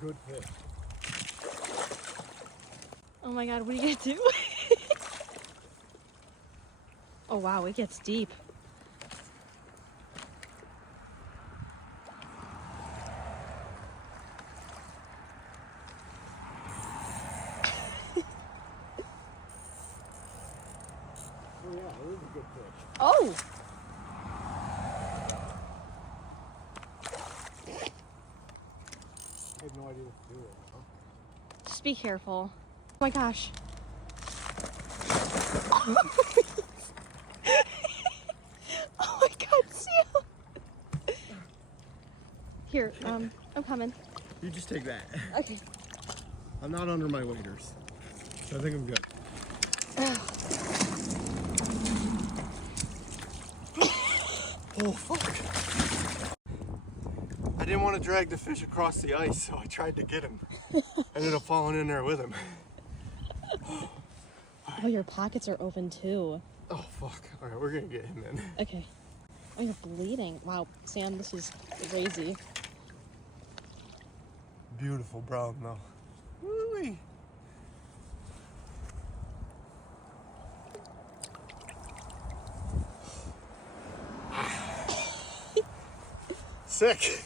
good fish. Oh my God, what are you gonna do? Oh wow, it gets deep. Oh yeah, it is a good fish. Oh! I have no idea what to do with it. Huh? Just be careful. Oh my gosh. Oh my God, Sam! Here, I'm coming. You just take that. Okay. I'm not under my waders. So I think I'm good. Oh, fuck. I didn't want to drag the fish across the ice, so I tried to get him. I ended up falling in there with him. Oh, your pockets are open too. Oh, fuck. All right, we're going to get him in. Okay. Oh, you're bleeding. Wow, Sam, this is crazy. Beautiful brown, though. Woo-wee. Sick.